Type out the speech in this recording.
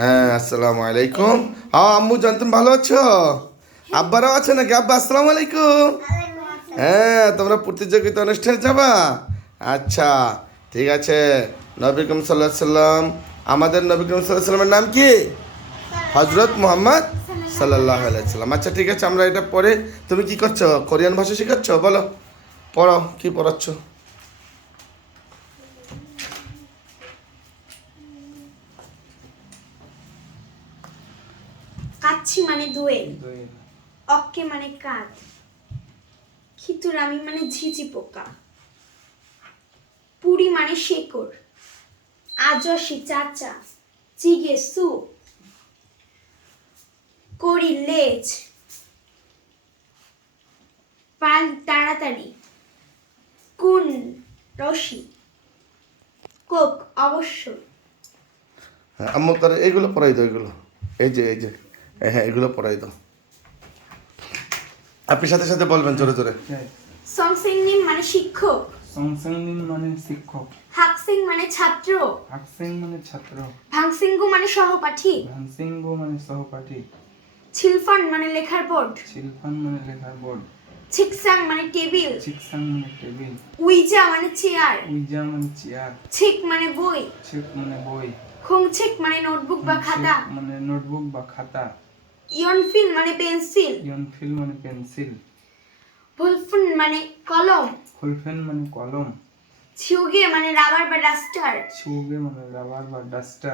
হ্যাঁ, আসসালামু আলাইকুম। হ্যাঁ আম্মু জান, তুমি ভালো আছো? আব্বারাও আছে নাকি? আব্বা আসসালামু আলাইকুম। হ্যাঁ, তোমরা প্রতিযোগিতা অনুষ্ঠানে যাবা? আচ্ছা, ঠিক আছে। নবী করিম সাল্লাল্লাহু আলাইহি সাল্লাম, আমাদের নবী করিম সাল্লাল্লাহু আলাইহি সাল্লামের নাম কি? হযরত মুহাম্মদ সাল্লাল্লাহু আলাইহি সাল্লাম। আচ্ছা ঠিক আছে, আমরা এটা পড়ে, তুমি কি করছো? কোরিয়ান ভাষা শেখাচ্ছ? বলো, পড়ো, কি পড়াচ্ছ? কাচ্ছি মানে দোয়েল, অক্কে মানে কাক, খিতুরামি মানে ঝিঝি পোকা, পুরি মানে শেকড়, আজসি চাচা, চিগে সুপ, করি লেজ, পাল তাড়াতাড়ি, কুন রশি, কোক অবশ্য। হ্যাঁ, আম্মু করে এইগুলো পড়াই দাও, এগুলো এই যে হ্যাঁ, এগুলো পড়াই দাও। আপনি সাথে সাথে বলবেন জোরে জোরে। সংসেংনিম মানে শিক্ষক, সংসংনিম মানে শিক্ষক, হাকসিং মানে ছাত্র, হাকসিং মানে ছাত্র, ভাংসিঙ্গু মানে সহপাঠী, ভানসিংগো মানে সহপাঠী, ছিলফান মানে লেখার বোর্ড, শিলফান মানে লেখার বোর্ড, ছিকসাং মানে টেবিল, চিকসাং মানে টেবিল, উইজা মানে চেয়ার, উইজা মানে চেয়ার, ছিক মানে বই, ছিক মানে বই, খুংছিক মানে নোটবুক বা খাতা, ছিক মানে নোটবুক বা খাতা, ইয়নফিল মানে পেন্সিল, ইয়নফিল মানে পেন্সিল, ভুলফুন মানে কলম, ফুলফেন মানে কলম, ছিউগে মানে রাবার বা ডাস্টার, ছুগে মানে রাবার বা ডাস্টার।